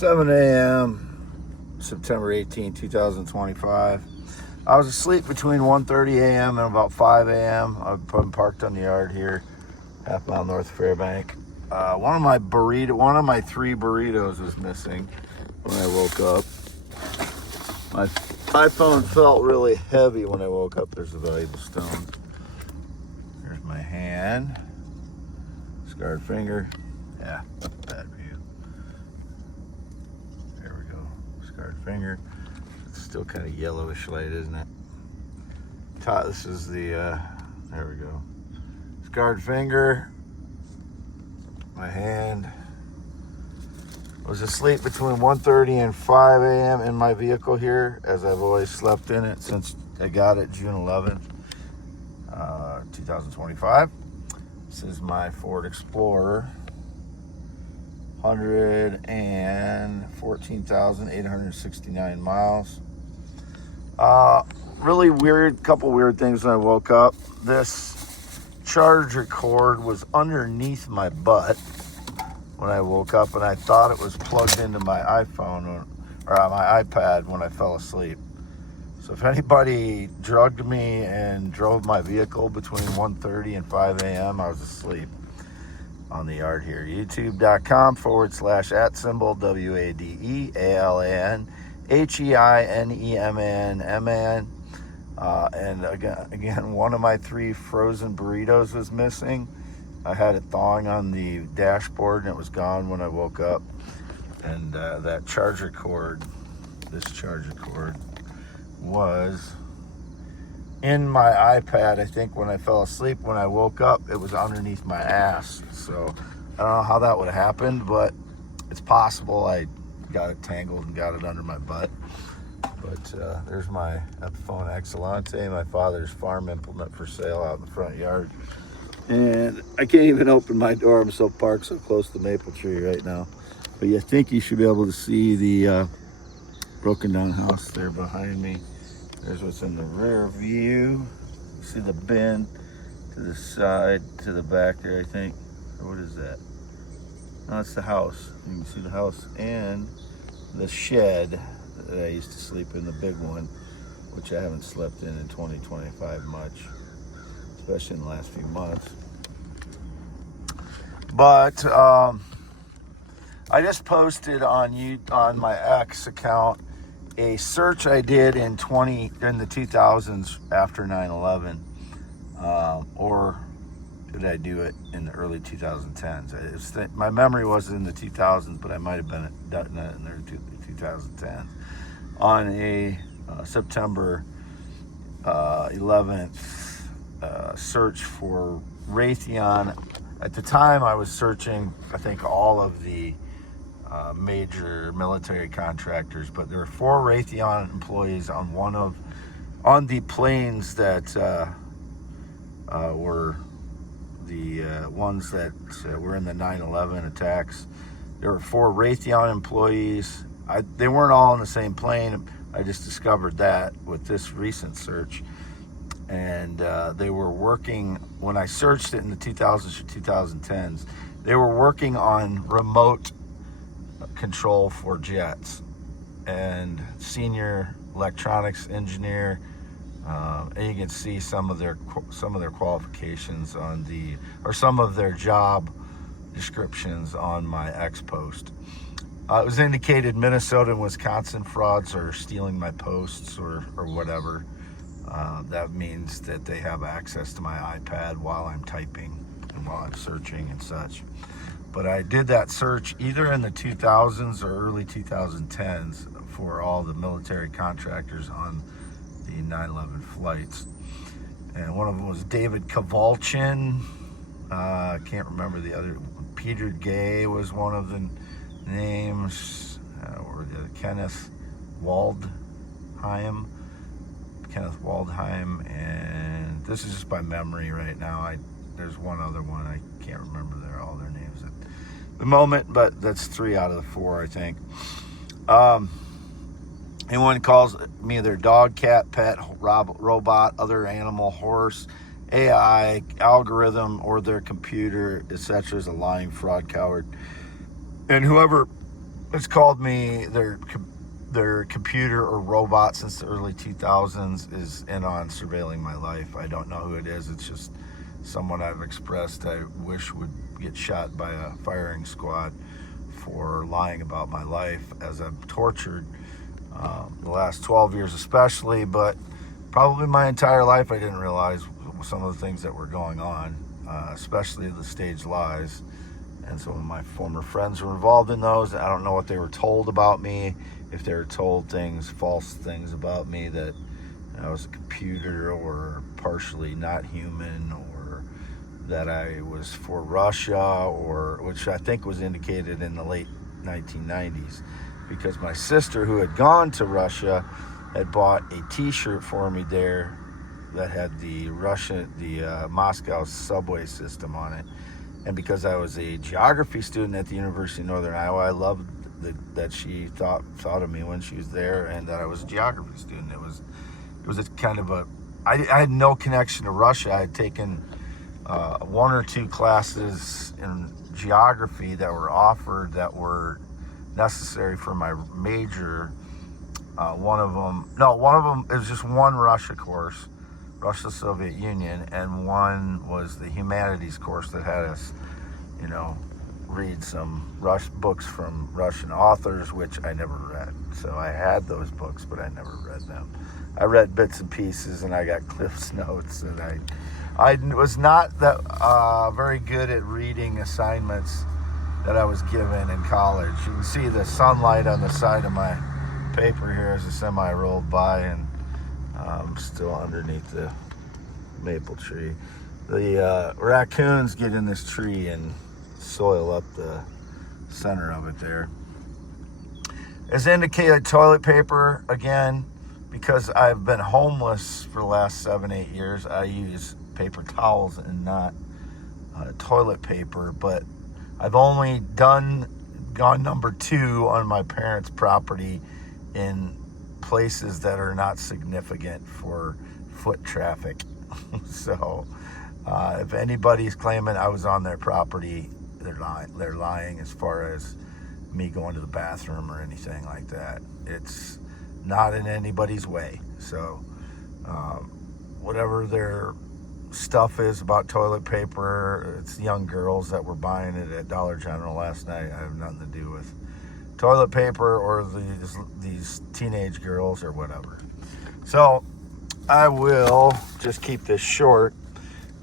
7 a.m. September 18, 2025. I was asleep between 1:30 a.m. and about 5 a.m. I've been parked on the yard here, half mile north of Fairbank. One of my three burritos was missing when I woke up. My iPhone felt really heavy when I woke up. There's a valuable stone. Here's my hand. Scarred finger. Yeah, bad view. There we go. Scarred finger. It's still kind of yellowish light, isn't it? This is the, there we go. Scarred finger. My hand. I was asleep between 1:30 and 5 a.m. in my vehicle here, as I've always slept in it since I got it June 11th, 2025. This is my Ford Explorer, 114,869 miles. Really weird, couple weird things when I woke up. This charger cord was underneath my butt when I woke up, and I thought it was plugged into my iPhone or my iPad when I fell asleep. So if anybody drugged me and drove my vehicle between 1:30 and 5 a.m., I was asleep on the yard here. youtube.com/@symbol WADEALANHEINEMAN. And again, one of my three frozen burritos was missing. I had it thawing on the dashboard and it was gone when I woke up. And that charger cord, this charger cord, was in my iPad. I think when I fell asleep, when I woke up, it was underneath my ass. So I don't know how that would have happened, but it's possible. I got it tangled and got it under my butt. But there's my Epiphone Excellente, my father's farm implement for sale out in the front yard. And I can't even open my door. I'm so parked so close to the maple tree right now. But you think you should be able to see the broken down house there behind me. There's what's in the rear view. You see the bin to the side, to the back there, I think. Or what is that? No, it's the house. You can see the house and the shed that I used to sleep in, the big one, which I haven't slept in 2025 much, especially in the last few months. But I just posted on my X account a search I did in the 2000s after 9/11, or did I do it in the early 2010s? My memory was in the 2000s, but I might have done it in the 2010s. On a September 11th search for Raytheon. At the time, I was searching, I think, all of the major military contractors, but there were 4 Raytheon employees on the planes that were the ones that were in the 9/11 attacks. There were 4 Raytheon employees. They weren't all on the same plane. I just discovered that with this recent search. And they were working, when I searched it in the 2000s or 2010s, they were working on remote control for jets. And senior electronics engineer, and you can see some of their qualifications or some of their job descriptions on my X post. It was indicated Minnesota and Wisconsin frauds are stealing my posts or whatever. That means that they have access to my iPad while I'm typing and while I'm searching and such. But I did that search either in the 2000s or early 2010s for all the military contractors on the 9/11 flights. And one of them was David Kovalcin. I can't remember the other. Peter Gay was one of the names, or the other, Kenneth Waldheim, and this is just by memory right now. There's one other one, I can't remember all their names at the moment, but that's 3 out of the 4, I think. Anyone calls me their dog, cat, pet, robot, other animal, horse, AI, algorithm, or their computer, etc., is a lying fraud coward. And whoever it's called me their computer or robot since the early 2000s is in on surveilling my life. I don't know who it is. It's just someone I've expressed I wish would get shot by a firing squad for lying about my life as I'm tortured the last 12 years especially, but probably my entire life I didn't realize some of the things that were going on, especially the staged lies. And some of my former friends were involved in those. I don't know what they were told about me, if they were told false things about me, that I was a computer or partially not human, or that I was for Russia, or which I think was indicated in the late 1990s, because my sister, who had gone to Russia, had bought a T-shirt for me there that had the Moscow subway system on it. And because I was a geography student at the University of Northern Iowa, I loved that she thought of me when she was there, and that I was a geography student. It was a kind of I had no connection to Russia. I had taken one or two classes in geography that were offered that were necessary for my major. One of them, it was just one Russia course, Russia, Soviet Union, and one was the humanities course that had us, read some books from Russian authors, which I never read. So I had those books, but I never read them. I read bits and pieces, and I got Cliff's notes, and I was not that very good at reading assignments that I was given in college. You can see the sunlight on the side of my paper here as the semi rolled by, and I'm still underneath the maple tree. The raccoons get in this tree and soil up the center of it there. As indicated, toilet paper, again, because I've been homeless for the last 7-8 years, I use paper towels and not toilet paper, but I've only gone number 2 on my parents' property in places that are not significant for foot traffic. So if anybody's claiming I was on their property, they're lying as far as me going to the bathroom or anything like that. It's not in anybody's way. So whatever their stuff is about toilet paper, it's young girls that were buying it at Dollar General last night. I have nothing to do with toilet paper or these teenage girls or whatever. So I will just keep this short,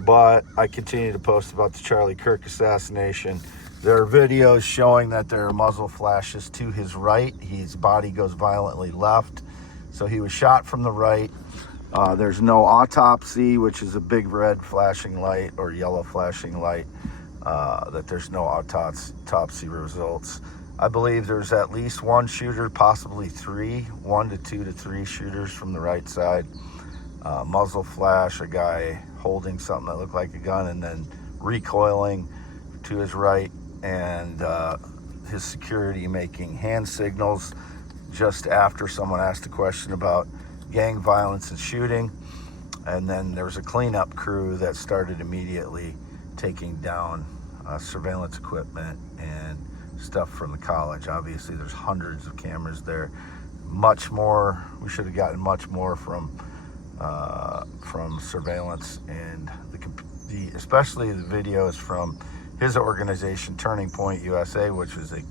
but I continue to post about the Charlie Kirk assassination. There are videos showing that there are muzzle flashes to his right. His body goes violently left. So he was shot from the right. There's no autopsy, which is a big red flashing light or yellow flashing light, that there's no autopsy results. I believe there's at least one shooter, possibly 3, 1 to 2 to 3 shooters from the right side. Muzzle flash, a guy holding something that looked like a gun and then recoiling to his right, and his security making hand signals just after someone asked a question about gang violence and shooting. And then there was a cleanup crew that started immediately taking down surveillance equipment and stuff from the college. Obviously there's hundreds of cameras there, much more. We should have gotten much more from surveillance, and especially the videos from his organization, Turning Point USA, which was a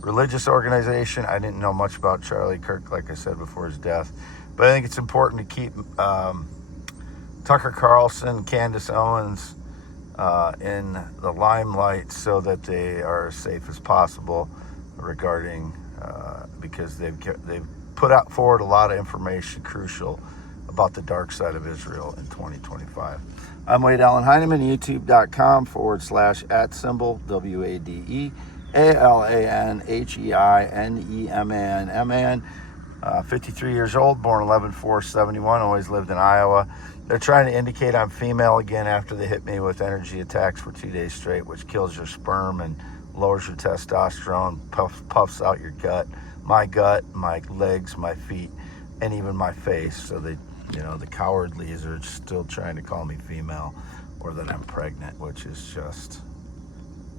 religious organization. I didn't know much about Charlie Kirk, like I said, before his death, but I think it's important to keep Tucker Carlson, Candace Owens in the limelight so that they are as safe as possible regarding, because they've put out forward a lot of information crucial about the dark side of Israel in 2025. I'm Wade Allen Heineman, youtube.com/@symbol, WADEALANHEINEMAN, 53 years old, born 11/4/71, always lived in Iowa. They're trying to indicate I'm female again after they hit me with energy attacks for 2 days straight, which kills your sperm and lowers your testosterone, puffs out your gut, my legs, my feet, and even my face. So they, the cowardlies are still trying to call me female, or that I'm pregnant, which is just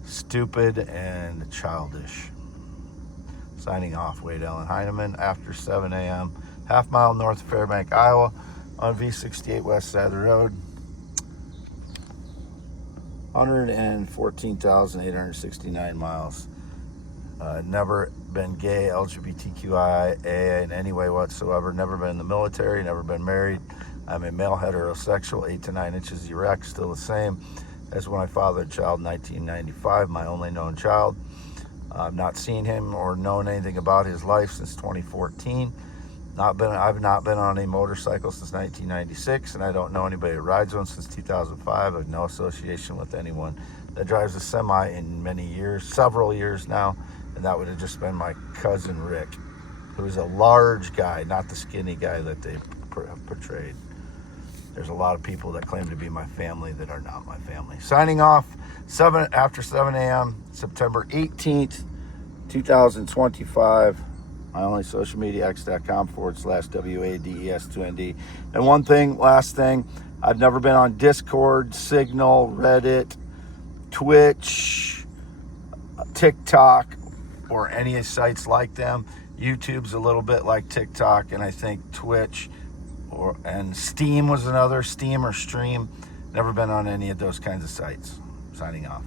stupid and childish. So Signing off, Wade Allen Heineman, after 7 a.m., half mile north of Fairbank, Iowa, on V68 west side of the road. 114,869 miles. Never been gay, LGBTQIA in any way whatsoever. Never been in the military, never been married. I'm a male heterosexual, 8 to 9 inches erect, still the same as when I fathered a child in 1995, my only known child. I've not seen him or known anything about his life since 2014. I've not been on a motorcycle since 1996, and I don't know anybody that rides one since 2005. I have no association with anyone that drives a semi in many years, several years now, and that would have just been my cousin Rick, who is a large guy, not the skinny guy that they portrayed. There's a lot of people that claim to be my family that are not my family. Signing off, after 7 a.m., September 18th, 2025. My only social media, x.com/WADES2ND. And one thing, last thing, I've never been on Discord, Signal, Reddit, Twitch, TikTok, or any sites like them. YouTube's a little bit like TikTok, and I think Twitch and Steam was another, Steam or Stream. Never been on any of those kinds of sites. Signing off.